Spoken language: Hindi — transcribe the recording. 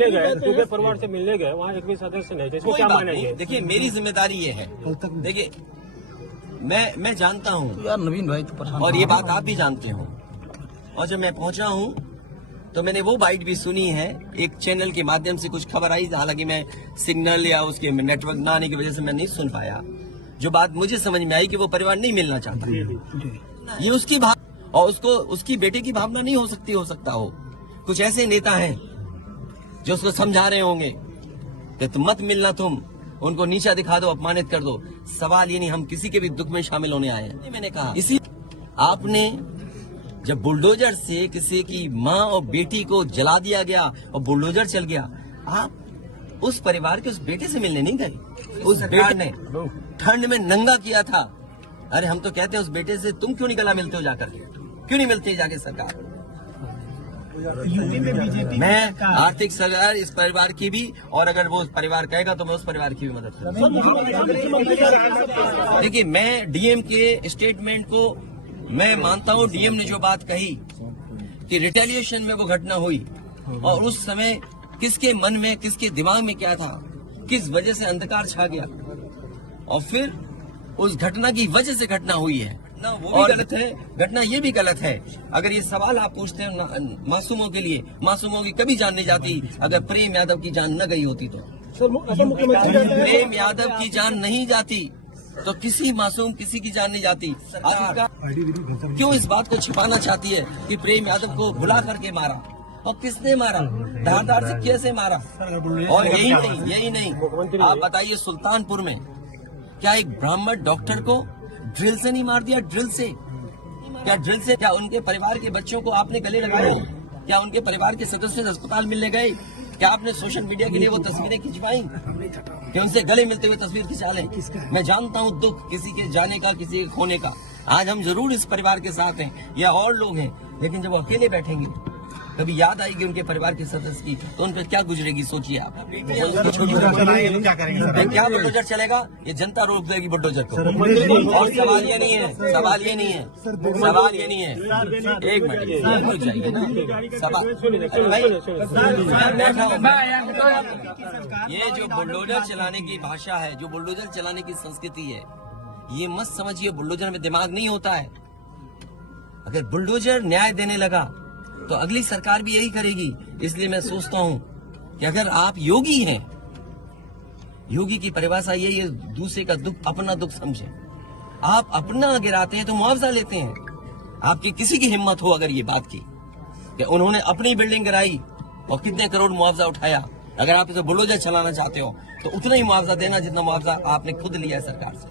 मिलने गए, दूसरे परिवार से मिलने गए, वहाँ एक भी सदस्य नहीं थे, इसको क्या मानेंगे? देखिए मेरी जिम्मेदारी ये है, देखिए मैं जानता हूँ यार नवीन भाई तो परेशान, और ये बात आप भी जानते हो, और जब मैं पहुंचा हूँ तो मैंने वो बाइट भी सुनी है, एक चैनल के माध्यम से कुछ खबर आई, हालांकि मैं सिग्नल या उसके नेटवर्क ना आने की वजह से मैं नहीं सुन पाया। जो बात मुझे समझ में आई कि वो परिवार नहीं मिलना चाहता, ये उसकी भावना और उसकी बेटे की भावना नहीं हो सकता हो। कुछ ऐसे नेता हैं जो उसको समझा रहे होंगे कि तुम मत मिलना, तुम उनको नीचा दिखा दो, अपमानित कर दो। सवाल ये नहीं, हम किसी के भी दुख में शामिल होने आए हैं। मैंने कहा इसी आपने जब बुलडोजर से किसी की माँ और बेटी को जला दिया गया और बुलडोजर चल गया, आप उस परिवार के उस बेटे से मिलने नहीं गए। उस बेटे ने ठंड में नंगा किया था। अरे हम तो कहते हैं उस बेटे से तुम क्यों नहीं गला मिलते हो जाकर, क्यों नहीं मिलते जाके सरकार? यूपी में बीजेपी मैं आर्थिक सहायता इस परिवार की भी, और अगर वो परिवार कहेगा तो मैं उस परिवार की भी मदद करूंगा। देखिए मैं डीएम के स्टेटमेंट को मैं मानता हूँ। डीएम ने जो बात कही कि रिटेलिएशन में वो घटना हुई, और उस समय किसके मन में, किसके दिमाग में क्या था, किस वजह से अंधकार छा गया, और फिर उस घटना की वजह से घटना हुई है ना, वो भी गलत है। घटना ये भी गलत है। अगर ये सवाल आप पूछते हैं मासूमों के लिए, मासूमों की कभी जान नहीं जाती। अगर प्रेम यादव की जान न गई होती तो प्रेम यादव की जान नहीं जाती तो किसी मासूम किसी की जान नहीं जाती। क्यों इस बात को छिपाना चाहती है कि प्रेम यादव को बुला करके मारा, और किसने मारा, धारदार से कैसे मारा? और यही नहीं, आप बताइए सुल्तानपुर में क्या एक ब्राह्मण डॉक्टर को ड्रिल से नहीं मार दिया? ड्रिल से क्या उनके परिवार के बच्चों को आपने गले लगाए? क्या उनके परिवार के सदस्य अस्पताल मिलने गए? क्या आपने सोशल मीडिया के लिए वो तस्वीरें खिंचवाई कि उनसे गले मिलते हुए तस्वीर खिंचा लें? मैं जानता हूँ दुख किसी के जाने का, किसी के खोने का। आज हम जरूर इस परिवार के साथ हैं या और लोग हैं, लेकिन जब वो अकेले बैठेंगे कभी याद आएगी उनके परिवार के सदस्य की, तो उन पर क्या गुजरेगी सोचिए आप। क्या बुलडोजर चलेगा? ये जनता रोक देगी बुलडोजर को। और सवाल ये नहीं है, एक मिनट रुक जाइए ना, ये जो बुलडोजर चलाने की भाषा है, जो बुलडोजर चलाने की संस्कृति है, ये मत समझिए बुलडोजर में दिमाग नहीं होता है। अगर बुलडोजर न्याय देने लगा तो अगली सरकार भी यही करेगी। इसलिए मैं सोचता हूँ कि अगर आप योगी हैं, योगी की परिभाषा यही है, दूसरे का दुख अपना दुख समझे। आप अपना गिराते हैं तो मुआवजा लेते हैं। आपकी किसी की हिम्मत हो अगर ये बात की कि उन्होंने अपनी बिल्डिंग गिराई और कितने करोड़ मुआवजा उठाया, अगर आप इसे बुलडोजर चलाना चाहते हो तो उतना ही मुआवजा देना जितना मुआवजा आपने खुद लिया है सरकार से।